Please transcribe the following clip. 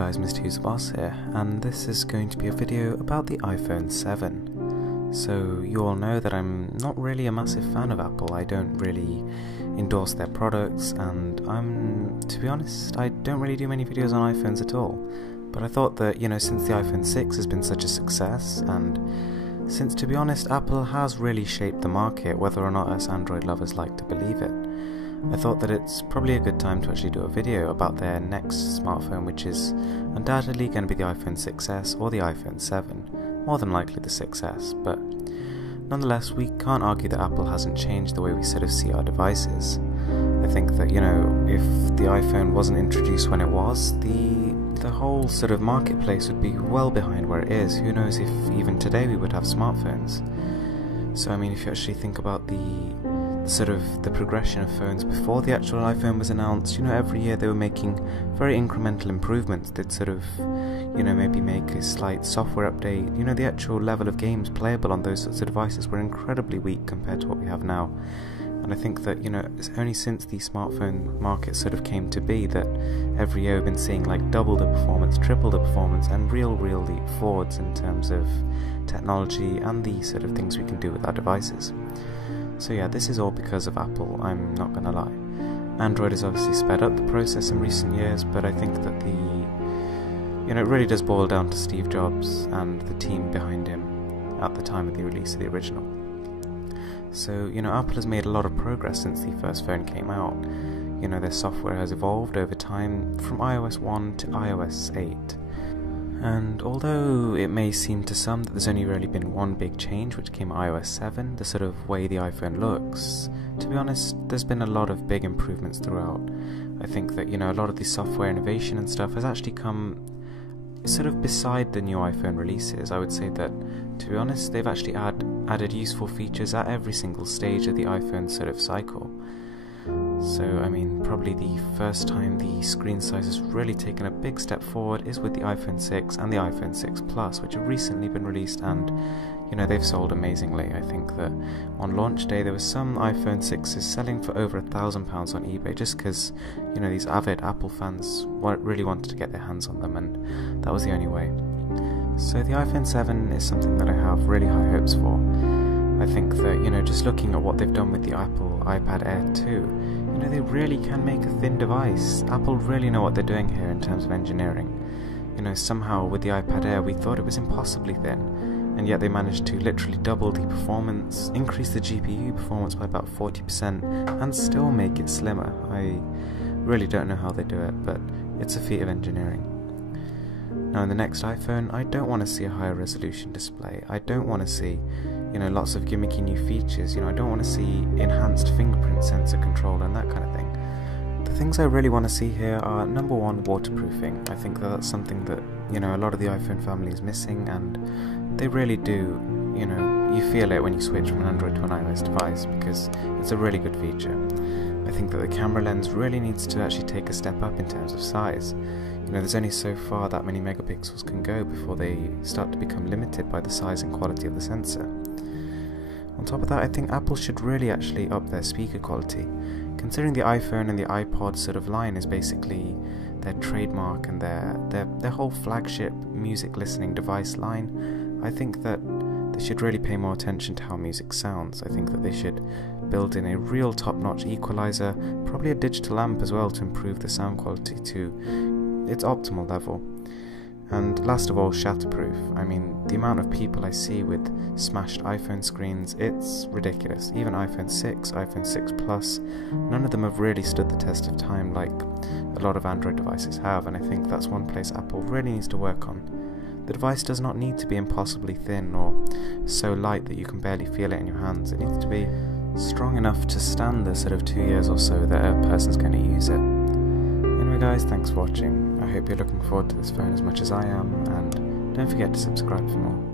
guys, Mr. User Boss here, and this is going to be a video about the iPhone 7. So you all know that I'm not really a massive fan of Apple. I don't really endorse their products, and to be honest, I don't really do many videos on iPhones at all. But I thought that, since the iPhone 6 has been such a success, and since, to be honest, Apple has really shaped the market, whether or not us Android lovers like to believe it, I thought that it's probably a good time to actually do a video about their next smartphone, which is undoubtedly going to be the iPhone 6s or the iPhone 7, more than likely the 6s, but nonetheless we can't argue that Apple hasn't changed the way we sort of see our devices. I think that, if the iPhone wasn't introduced when it was, the whole sort of marketplace would be well behind where it is. Who knows if even today we would have smartphones. So if you actually think about the progression of phones before the actual iPhone was announced, every year they were making very incremental improvements. They'd sort of, maybe make a slight software update. The actual level of games playable on those sorts of devices were incredibly weak compared to what we have now. And I think that, it's only since the smartphone market sort of came to be that every year we've been seeing like double the performance, triple the performance, and real leap forwards in terms of technology and the sort of things we can do with our devices. So yeah, this is all because of Apple, I'm not gonna lie. Android has obviously sped up the process in recent years, but I think that it really does boil down to Steve Jobs and the team behind him at the time of the release of the original. So, Apple has made a lot of progress since the first phone came out. Their software has evolved over time from iOS9 to iOS8. And although it may seem to some that there's only really been one big change, which came at iOS 7, the sort of way the iPhone looks, to be honest, there's been a lot of big improvements throughout. I think that, a lot of the software innovation and stuff has actually come sort of beside the new iPhone releases. I would say that, to be honest, they've actually added useful features at every single stage of the iPhone sort of cycle. So, probably the first time the screen size has really taken a big step forward is with the iPhone 6 and the iPhone 6 Plus, which have recently been released, and, they've sold amazingly. I think that on launch day there were some iPhone 6s selling for over £1,000 on eBay, just because, these avid Apple fans really wanted to get their hands on them, and that was the only way. So the iPhone 7 is something that I have really high hopes for. I think that, just looking at what they've done with the Apple iPad Air 2, they really can make a thin device. Apple really know what they're doing here in terms of engineering. Somehow with the iPad Air we thought it was impossibly thin, and yet they managed to literally double the performance, increase the GPU performance by about 40%, and still make it slimmer. I really don't know how they do it, but it's a feat of engineering. Now in the next iPhone, I don't want to see a higher resolution display. I don't want to see, lots of gimmicky new features. I don't want to see enhanced fingerprint sensor control and that kind of thing. The things I really want to see here are, number one, waterproofing. I think that that's something that, a lot of the iPhone family is missing, and they really do, you feel it when you switch from an Android to an iOS device, because it's a really good feature. I think that the camera lens really needs to actually take a step up in terms of size. There's only so far that many megapixels can go before they start to become limited by the size and quality of the sensor. On top of that, I think Apple should really actually up their speaker quality. Considering the iPhone and the iPod sort of line is basically their trademark and their whole flagship music listening device line, I think that they should really pay more attention to how music sounds. I think that they should build in a real top-notch equalizer, probably a digital amp as well, to improve the sound quality to its optimal level. And last of all, shatterproof. The amount of people I see with smashed iPhone screens, it's ridiculous. Even iPhone 6, iPhone 6 Plus, none of them have really stood the test of time like a lot of Android devices have, and I think that's one place Apple really needs to work on. The device does not need to be impossibly thin or so light that you can barely feel it in your hands. It needs to be strong enough to stand the sort of 2 years or so that a person's going to use it. Anyway guys, thanks for watching. I hope you're looking forward to this phone as much as I am, and don't forget to subscribe for more.